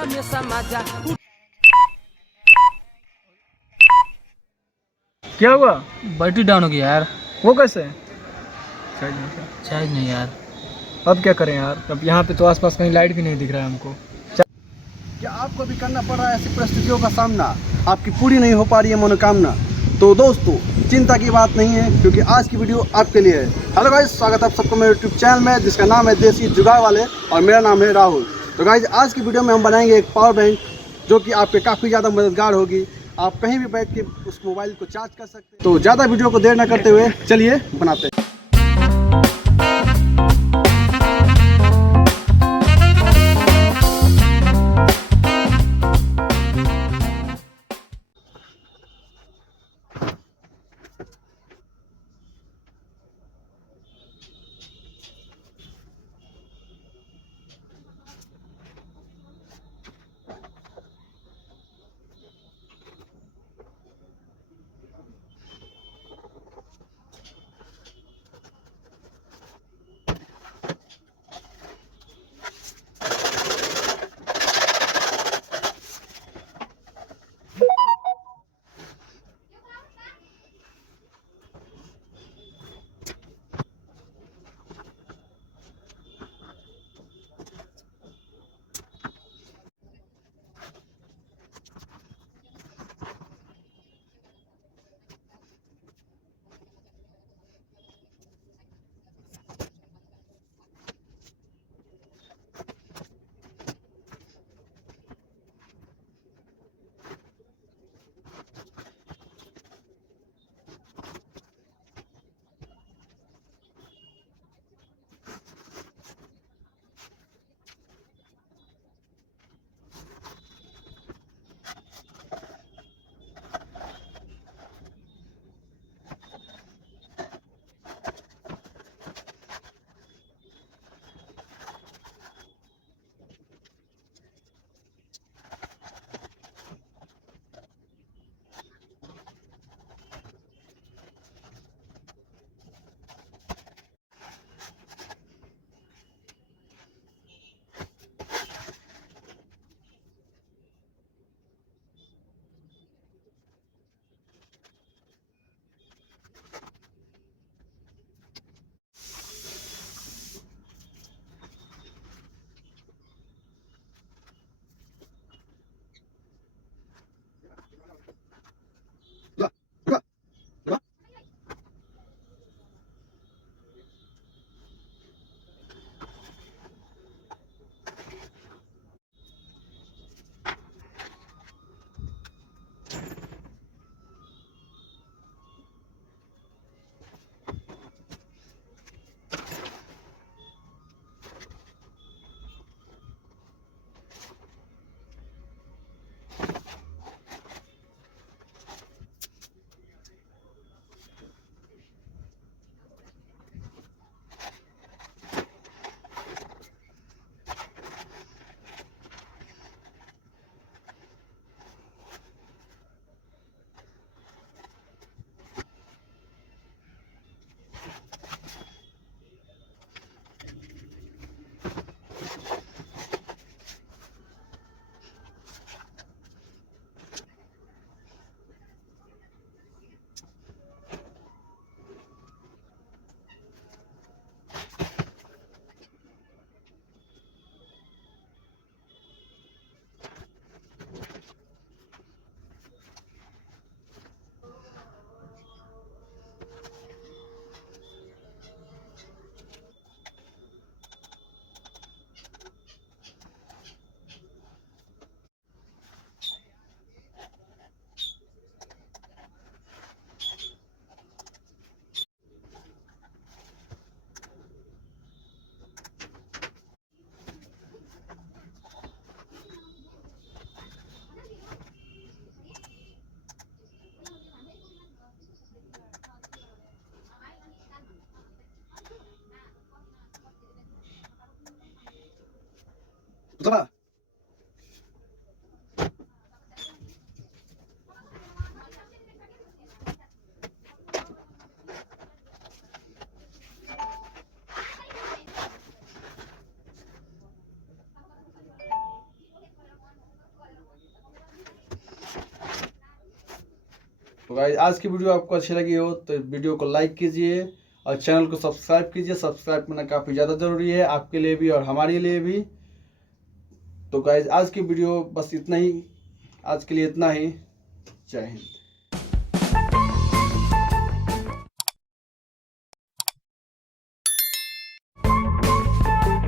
क्या हुआ? Battery down हो गया यार। वो कैसे? चार्ज नहीं यार। अब क्या करें यार? अब यहाँ पे तो आसपास कहीं लाइट भी नहीं दिख रहा है हमको। क्या आपको भी करना पड़ रहा है ऐसी परिस्थितियों का सामना, आपकी पूरी नहीं हो पा रही है मनोकामना? तो दोस्तों चिंता की बात नहीं है, क्योंकि आज की वीडियो आपके लिए है। हेलो गाइस, स्वागत है आप सबको मेरे यूट्यूब चैनल में जिसका नाम है देसी जुगाड़ वाले, और मेरा नाम है राहुल। तो गाइस आज की वीडियो में हम बनाएंगे एक पावर बैंक जो कि आपके काफ़ी ज़्यादा मददगार होगी। आप कहीं भी बैठ के उस मोबाइल को चार्ज कर सकते हैं। तो ज़्यादा वीडियो को देर न करते हुए चलिए बनाते हैं। चला तो गाइस आज की वीडियो आपको अच्छी लगी हो तो वीडियो को लाइक कीजिए और चैनल को सब्सक्राइब कीजिए। सब्सक्राइब करना काफ़ी ज़्यादा ज़रूरी है आपके लिए भी और हमारे लिए भी। तो गाइस आज की वीडियो बस इतना ही, आज के लिए इतना ही। जय हिंद।